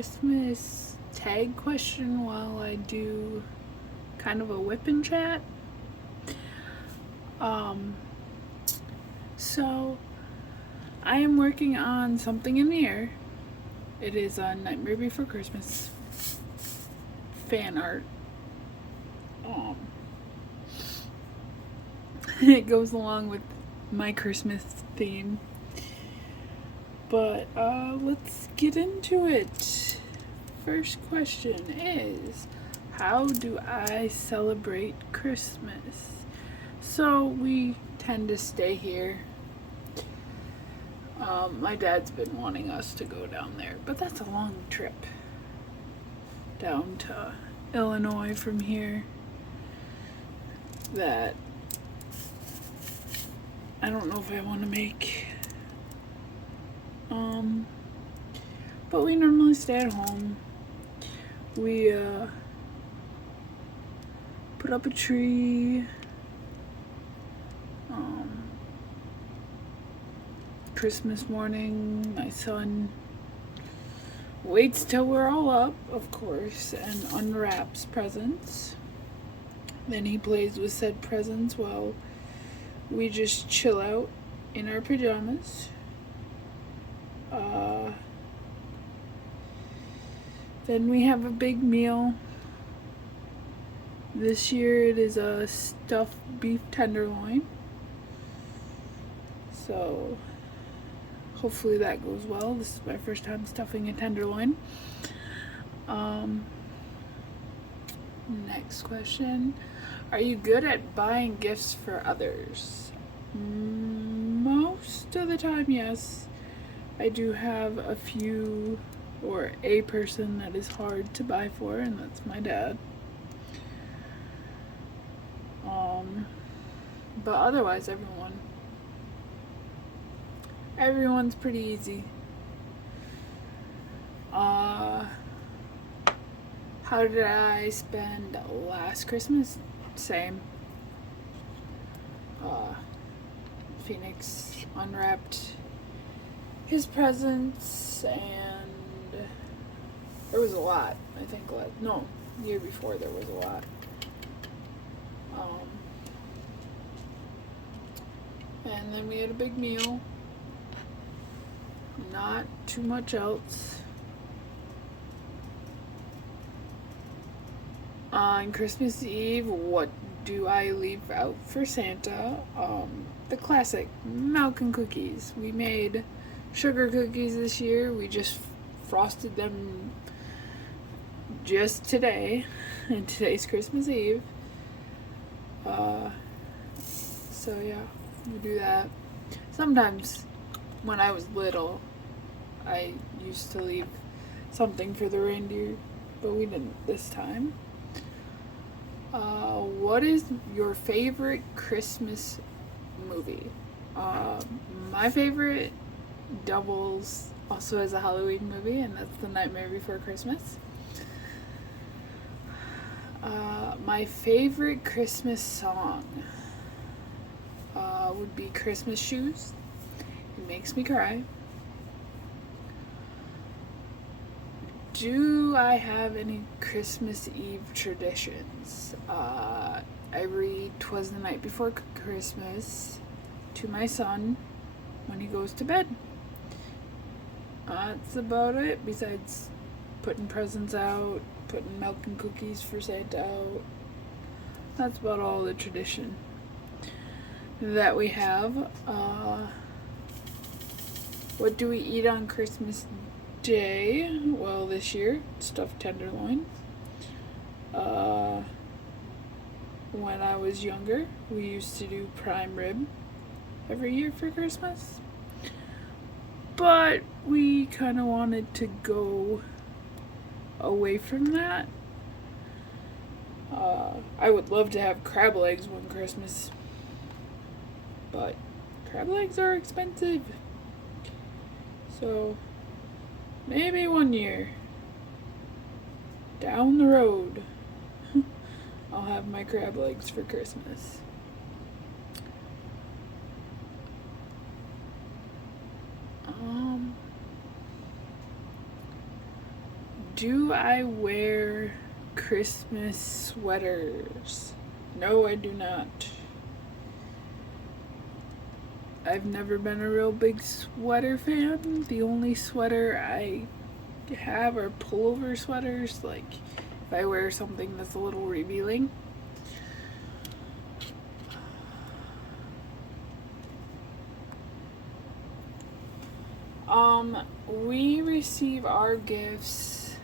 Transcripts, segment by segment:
Christmas tag question while I do kind of a WIP Chat. So I am working on something in the air. It is a Nightmare Before Christmas fan art. It goes along with my Christmas theme. But let's get into it. First question is, how do I celebrate Christmas? So we tend to stay here. My dad's been wanting us to go down there, but that's a long trip down to Illinois from here that I don't know if I want to make. But we normally stay at home. We put up a tree. Christmas morning, my son waits till we're all up, of course, and unwraps presents. Then he plays with said presents while we just chill out in our pajamas. Then we have a big meal. This year it is a stuffed beef tenderloin. So hopefully that goes well. This is my first time stuffing a tenderloin. Next question. Are you good at buying gifts for others? Most of the time, yes. I do have a few, or a person that is hard to buy for, and that's my dad. But otherwise, everyone's pretty easy. How did I spend last Christmas? Same. Phoenix unwrapped his presents, and there was a lot. I think year before there was a lot. And then we had a big meal. Not too much else. On Christmas Eve, what do I leave out for Santa? The classic milk and cookies. We made sugar cookies this year. We just frosted them just today, and today's Christmas Eve. So yeah, we do that. Sometimes when I was little, I used to leave something for the reindeer, but we didn't this time. What is your favorite Christmas movie? My favorite doubles also as a Halloween movie, and that's The Nightmare Before Christmas. My favorite Christmas song would be Christmas Shoes. It makes me cry. Do I have any Christmas Eve traditions? I read 'Twas the Night Before Christmas to my son when he goes to bed. That's about it, besides putting presents out, putting milk and cookies for Santa out. That's about all the tradition that we have. What do we eat on Christmas Day? Well, this year, stuffed tenderloin. When I was younger, we used to do prime rib every year for Christmas. But we kind of wanted to go away from that. I would love to have crab legs one Christmas, but crab legs are expensive. So maybe one year down the road I'll have my crab legs for Christmas. Do I wear Christmas sweaters? No, I do not. I've never been a real big sweater fan. The only sweater I have are pullover sweaters, like if I wear something that's a little revealing. We receive our gifts.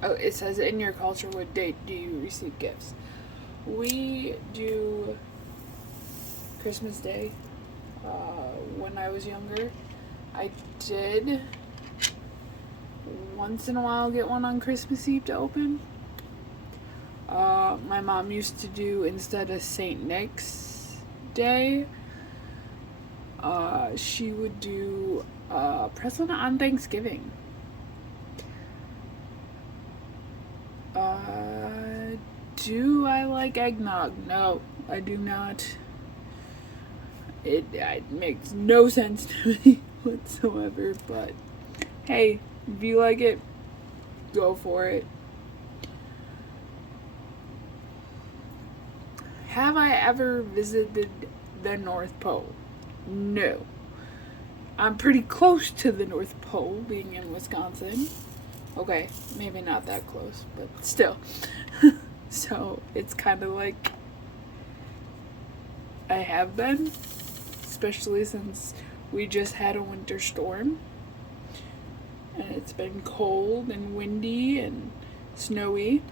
Oh, it says, in your culture, what date do you receive gifts? We do Christmas Day. When I was younger, I did once in a while get one on Christmas Eve to open. My mom used to do, instead of St. Nick's Day, she would do a present on Thanksgiving. Do I like eggnog? No, I do not. It makes no sense to me whatsoever, but hey, if you like it, go for it. Have I ever visited the North Pole? No. I'm pretty close to the North Pole, being in Wisconsin. Okay, maybe not that close, but still. So it's kind of like I have been, especially since we just had a winter storm. And it's been cold and windy and snowy.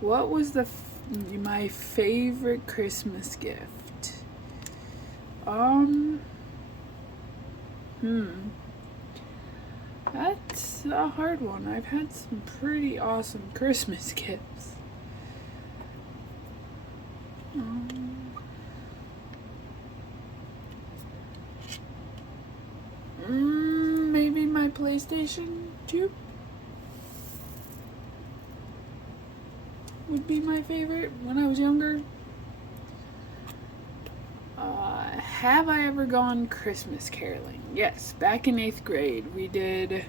What was my favorite Christmas gift? That's a hard one. I've had some pretty awesome Christmas gifts. Maybe my PlayStation 2 would be my favorite when I was younger. Have I ever gone Christmas caroling? Yes, back in 8th grade, we did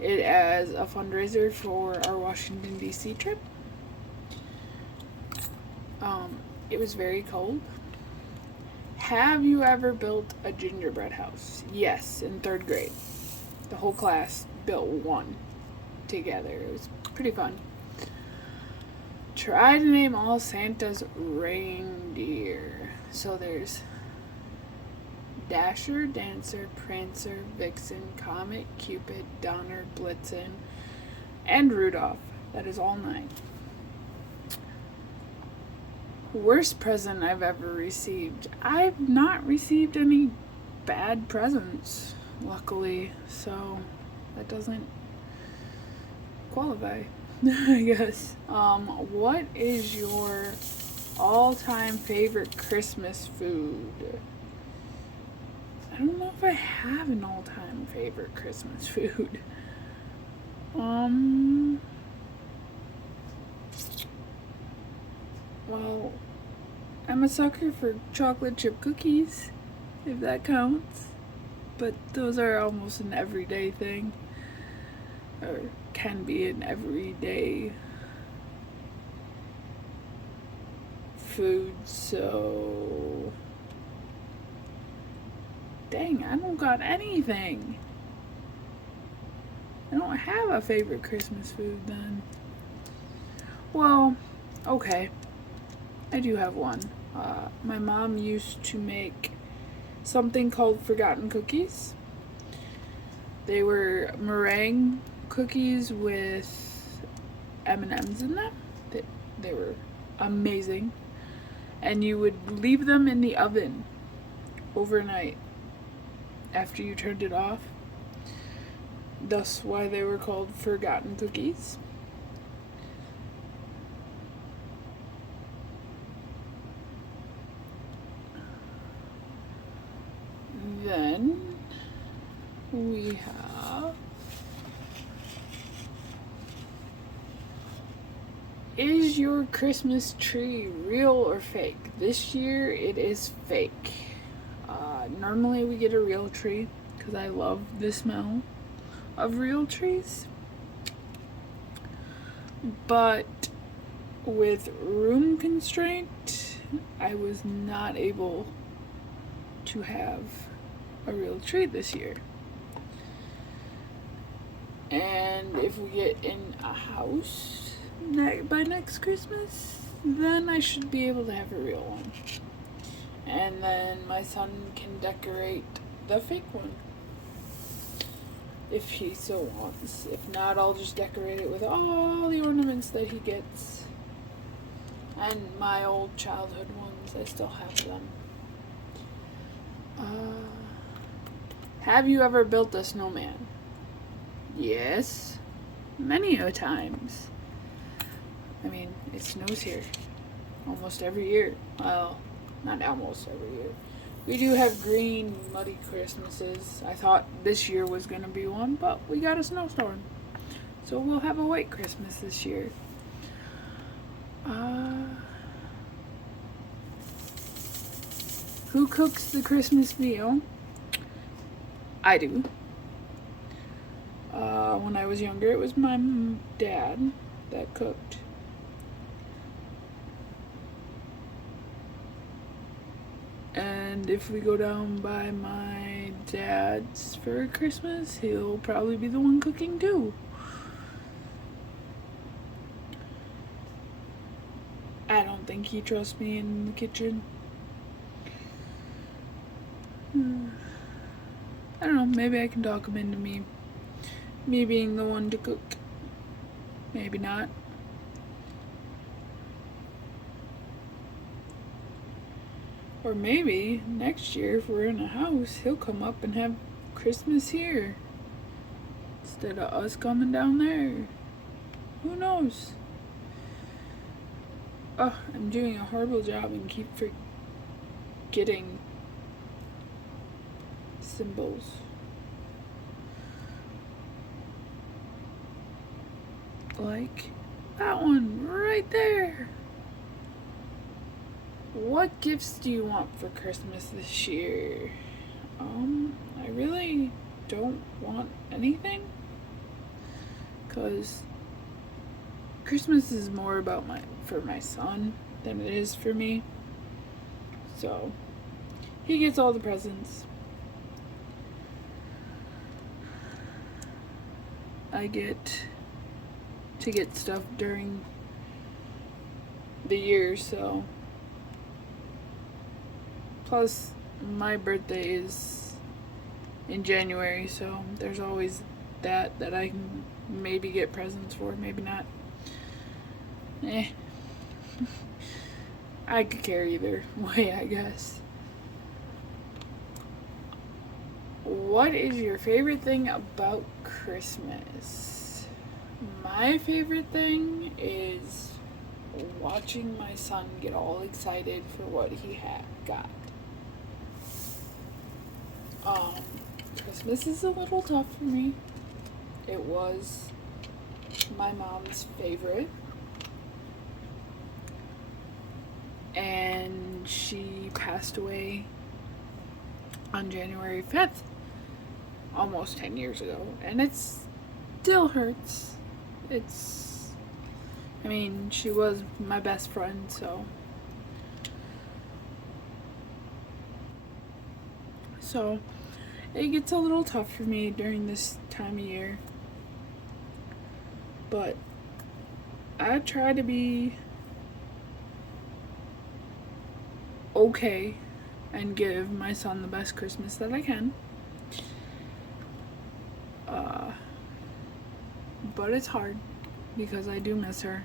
it as a fundraiser for our Washington, D.C. trip. It was very cold. Have you ever built a gingerbread house? Yes, in 3rd grade. The whole class built one together. It was pretty fun. Try to name all Santa's reindeer. So there's Dasher, Dancer, Prancer, Vixen, Comet, Cupid, Donner, Blitzen, and Rudolph. That is all 9. Worst present I've ever received. I've not received any bad presents, luckily, so that doesn't qualify, I guess. What is your all-time favorite Christmas food? I don't know if I have an all-time favorite Christmas food. Well, I'm a sucker for chocolate chip cookies, if that counts. But those are almost an everyday thing. Or can be an everyday food, so dang, I don't got anything. I don't have a favorite Christmas food then. Well, okay, I do have one. My mom used to make something called forgotten cookies. They were meringue cookies with M&Ms in them. They were amazing. And you would leave them in the oven overnight after you turned it off. Thus why they were called forgotten cookies. Then we have, is your Christmas tree real or fake? This year it is fake. Normally we get a real tree because I love the smell of real trees. But with room constraint, I was not able to have a real tree this year. And if we get in a house by next Christmas, then I should be able to have a real one. And then my son can decorate the fake one, if he so wants. If not, I'll just decorate it with all the ornaments that he gets. And my old childhood ones, I still have them. Have you ever built a snowman? Yes, many a times. I mean, it snows here almost every year. Well, not almost every year. We do have green, muddy Christmases. I thought this year was going to be one, but we got a snowstorm. So we'll have a white Christmas this year. Who cooks the Christmas meal? I do. When I was younger, it was my dad that cooked. And if we go down by my dad's for Christmas, he'll probably be the one cooking too. I don't think he trusts me in the kitchen. I don't know, maybe I can talk him into me being the one to cook. Maybe not. Or maybe next year, if we're in a house, he'll come up and have Christmas here instead of us coming down there. Who knows? Oh, I'm doing a horrible job and keep forgetting symbols. Like that one right there. What gifts do you want for Christmas this year? I really don't want anything, because Christmas is more about for my son than it is for me. So he gets all the presents. I get to get stuff during the year, so plus my birthday is in January, so there's always that I can maybe get presents for, maybe not. I could care either way, I guess. What is your favorite thing about Christmas? My favorite thing is watching my son get all excited for what he got. Christmas is a little tough for me. It was my mom's favorite, and she passed away on January 5th, almost 10 years ago, and it still hurts. She was my best friend, so it gets a little tough for me during this time of year, but I try to be okay and give my son the best Christmas that I can. But it's hard because I do miss her.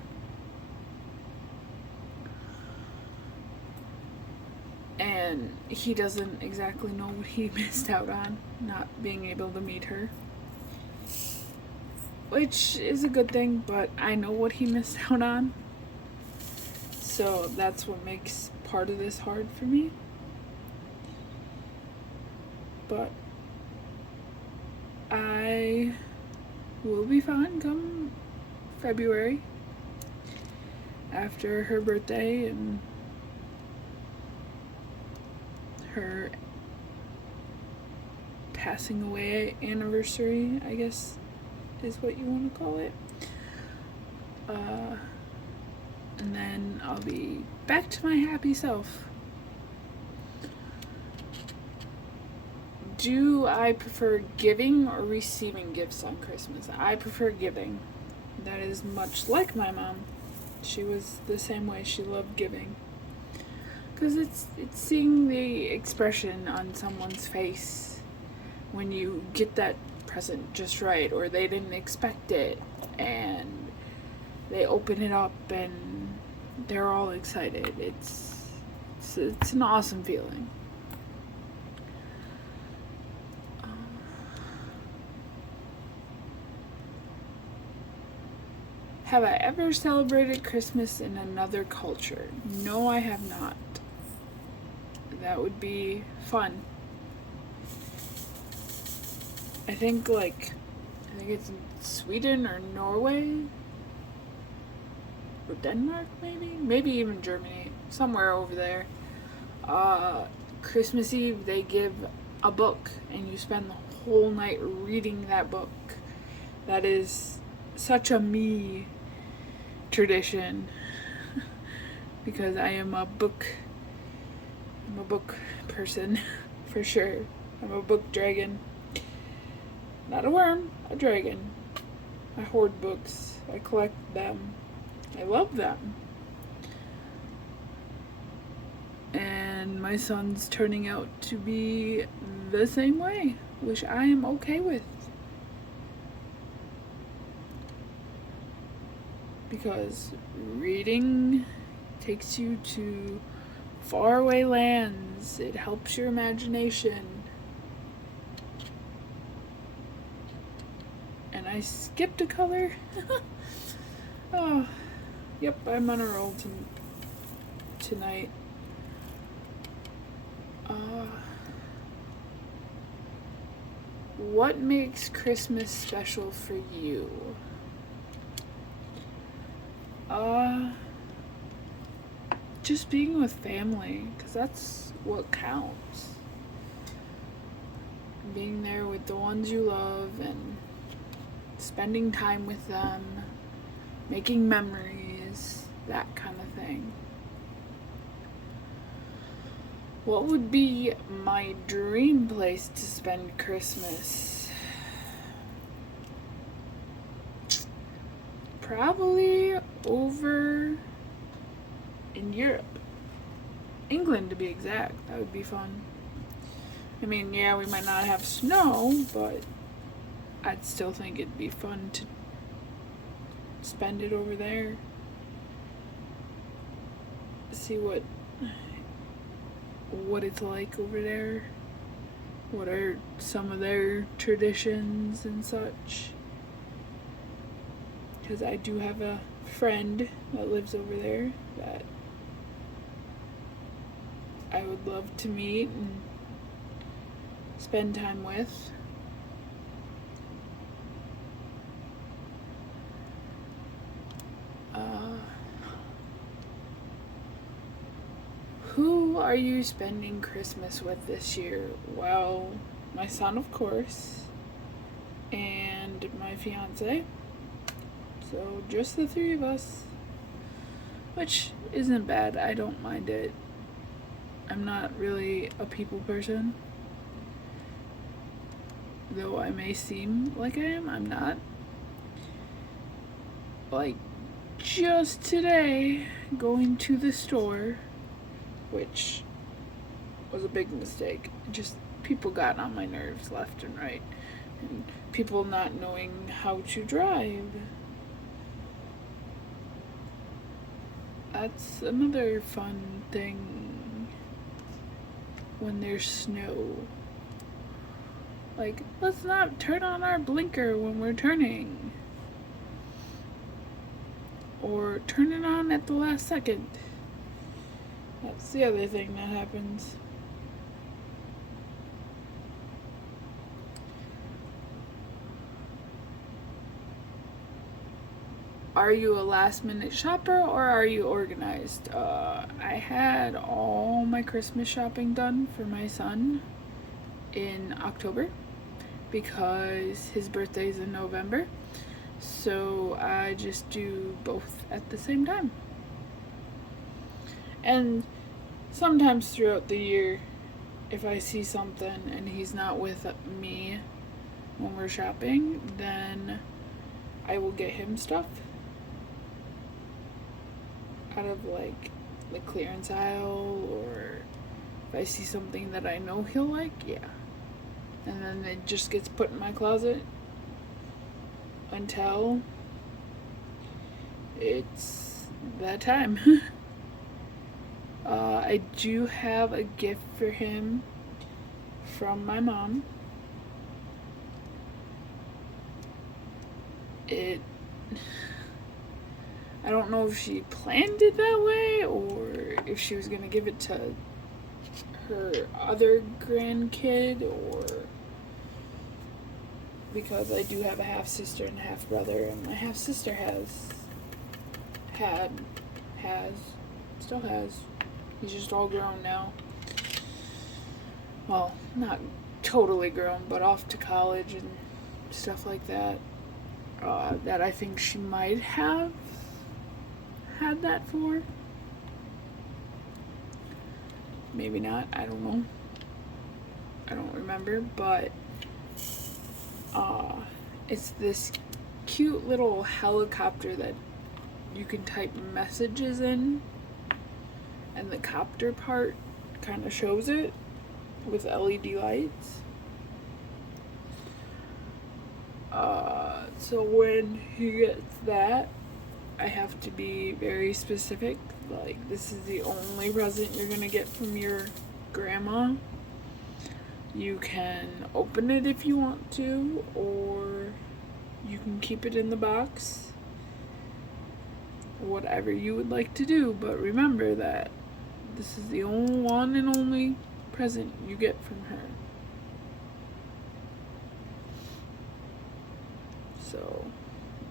And he doesn't exactly know what he missed out on, not being able to meet her. Which is a good thing, but I know what he missed out on. So that's what makes part of this hard for me. But I will be fine come February, after her birthday and her passing away anniversary, I guess is what you want to call it. And then I'll be back to my happy self. Do I prefer giving or receiving gifts on Christmas? I prefer giving. That is much like my mom. She was the same way. She loved giving. Because it's seeing the expression on someone's face when you get that present just right, or they didn't expect it, and they open it up and they're all excited. It's an awesome feeling. Have I ever celebrated Christmas in another culture? No, I have not. That would be fun. I think it's in Sweden or Norway or Denmark, maybe even Germany, somewhere over there. Christmas Eve they give a book and you spend the whole night reading that book. That is such a me tradition because I'm a book person for sure. I'm a book dragon. Not a worm, a dragon. I hoard books. I collect them. I love them. And my son's turning out to be the same way, which I am okay with. Because reading takes you to faraway lands. It helps your imagination. And I skipped a color. Oh, yep, I'm on a roll tonight. What makes Christmas special for you? Just being with family, because that's what counts. Being there with the ones you love and spending time with them, making memories, that kind of thing. What would be my dream place to spend Christmas? Probably over in Europe. England, to be exact. That would be fun. I mean, yeah, we might not have snow, but I'd still think it'd be fun to spend it over there. See what it's like over there. What are some of their traditions and such. Because I do have a friend that lives over there that I would love to meet and spend time with. Who are you spending Christmas with this year? Well, my son, of course, and my fiance. So just the three of us, which isn't bad. I don't mind it. I'm not really a people person, though I may seem like I am. I'm not. Like just today, going to the store, which was a big mistake. Just people got on my nerves left and right, and people not knowing how to drive. That's another fun thing when there's snow. Like, let's not turn on our blinker when we're turning. Or turn it on at the last second. That's the other thing that happens. Are you a last minute shopper or are you organized? I had all my Christmas shopping done for my son in October. because his birthday is in November. So I just do both at the same time. And sometimes throughout the year, if I see something and he's not with me when we're shopping, then I will get him stuff out of like the clearance aisle, or if I see something that I know he'll like, yeah. And then it just gets put in my closet until it's that time. I do have a gift for him from my mom. I don't know if she planned it that way or if she was gonna give it to her other grandkid, or because I do have a half sister and a half brother, and my half sister still has. He's just all grown now. Well, not totally grown, but off to college and stuff like that. That I think she might have had that for. Maybe not, I don't know. I don't remember, but it's this cute little helicopter that you can type messages in, and the copter part kind of shows it with LED lights. So when he gets that, I have to be very specific. Like, this is the only present you're gonna get from your grandma. You can open it if you want to, or you can keep it in the box. Whatever you would like to do, but remember that this is the only one and only present you get from her. So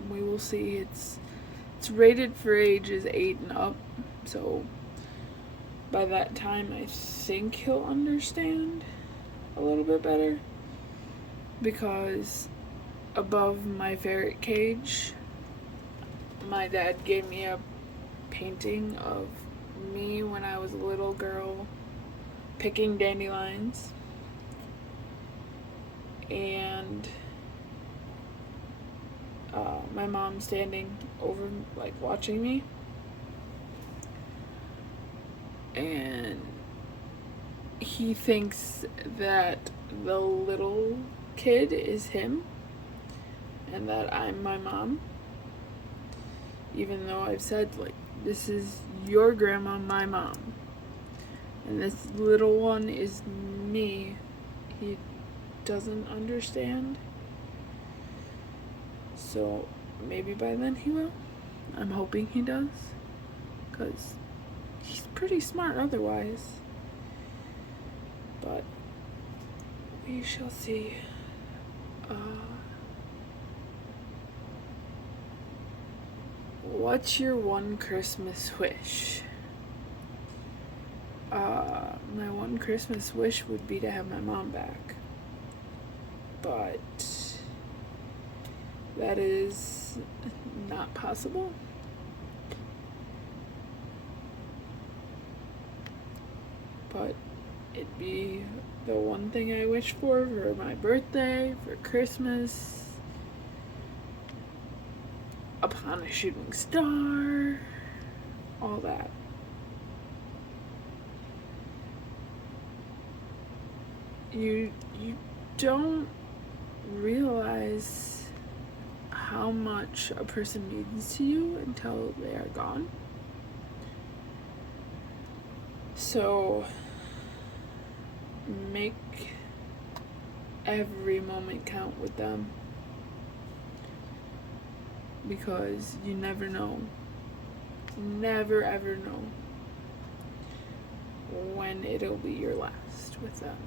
we will see. It's rated for ages 8 and up, so by that time I think he'll understand a little bit better, because above my ferret cage, my dad gave me a painting of me when I was a little girl picking dandelions, and my mom standing over, like, watching me, and he thinks that the little kid is him and that I'm my mom, even though I've said, like, this is your grandma, my mom, and this little one is me. He doesn't understand, so maybe by then he will. I'm hoping he does, because he's pretty smart otherwise, but we shall see. What's your one Christmas wish? My one Christmas wish would be to have my mom back, but that is not possible. But it'd be the one thing I wish for my birthday, for Christmas, upon a shooting star, all that. You don't realize how much a person means to you until they are gone. So make every moment count with them, because you never know, never ever know when it'll be your last with them.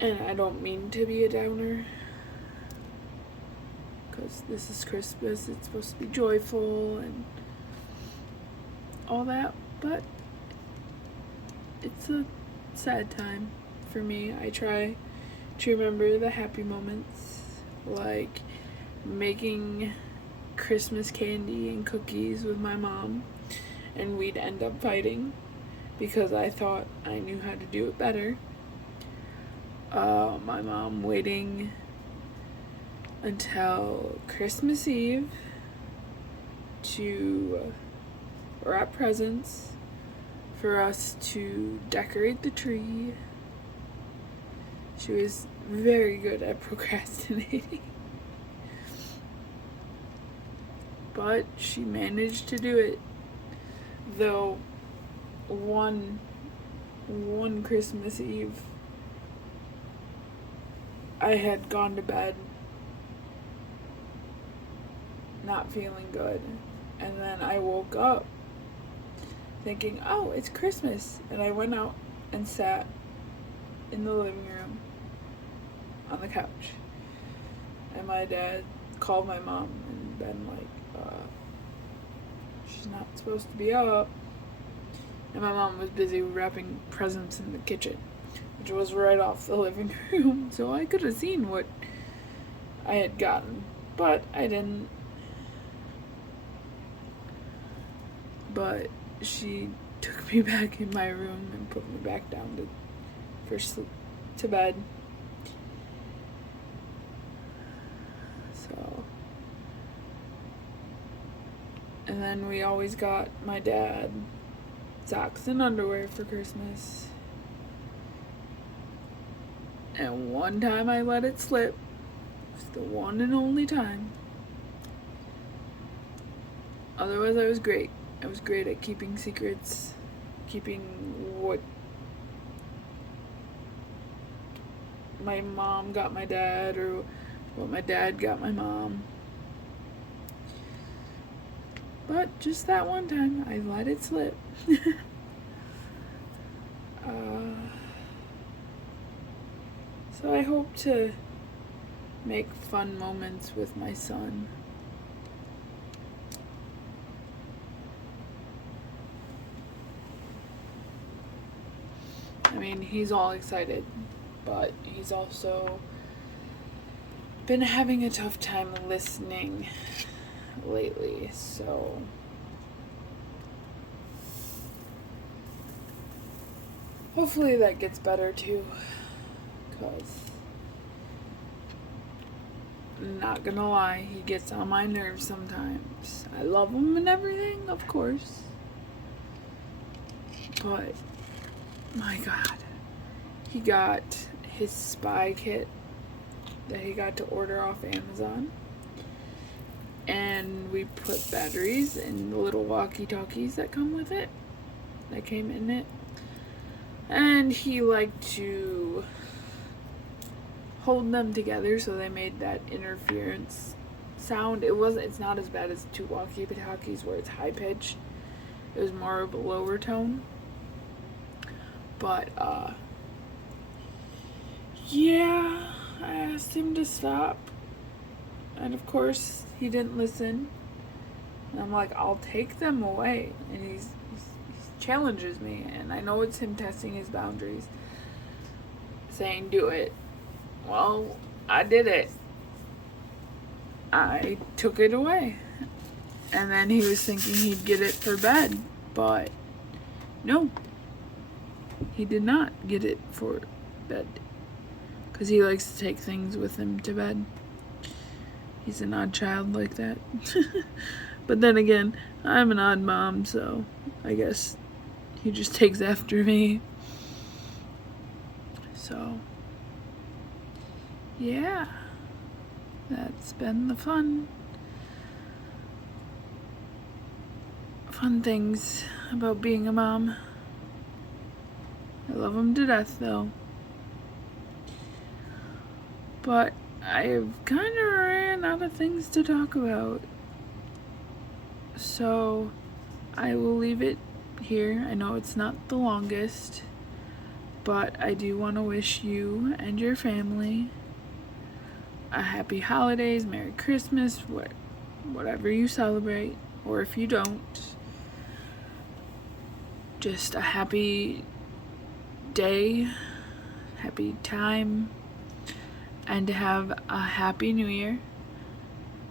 And I don't mean to be a downer, because this is Christmas, it's supposed to be joyful and all that, but it's a sad time for me. I try to remember the happy moments, like making Christmas candy and cookies with my mom, and we'd end up fighting because I thought I knew how to do it better. My mom waiting until Christmas Eve to wrap presents for us to decorate the tree. She was very good at procrastinating. But she managed to do it. Though one Christmas Eve, I had gone to bed not feeling good, and then I woke up thinking, oh, it's Christmas, and I went out and sat in the living room on the couch, and my dad called my mom and been like, she's not supposed to be up, and my mom was busy wrapping presents in the kitchen, which was right off the living room, so I could have seen what I had gotten, but I didn't. But she took me back in my room and put me back down to bed. So, and then we always got my dad socks and underwear for Christmas. And one time I let it slip. It was the one and only time. Otherwise, I was great. I was great at keeping secrets, keeping what my mom got my dad or what my dad got my mom. But just that one time, I let it slip. So I hope to make fun moments with my son. I mean, he's all excited, but he's also been having a tough time listening lately, so hopefully that gets better too, because not gonna lie, he gets on my nerves sometimes. I love him and everything, of course, but my God, he got his spy kit that he got to order off Amazon, and we put batteries in the little walkie-talkies that come with it, that came in it, and he liked to hold them together so they made that interference sound. It's not as bad as two walkie-talkies where it's high-pitched. It was more of a lower tone. But, yeah, I asked him to stop, and of course, he didn't listen, and I'm like, I'll take them away, and he challenges me, and I know it's him testing his boundaries, saying, do it. Well, I did it. I took it away, and then he was thinking he'd get it for bed, but no. He did not get it for bed, because he likes to take things with him to bed. He's an odd child like that. But then again, I'm an odd mom, so I guess he just takes after me. So, yeah, that's been the fun things about being a mom. I love him to death, though. But I've kind of ran out of things to talk about. So I will leave it here. I know it's not the longest, but I do want to wish you and your family a happy holidays, Merry Christmas, whatever you celebrate, or if you don't, just a happy day, happy time, and have a happy new year.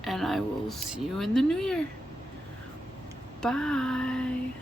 And I will see you in the new year. Bye.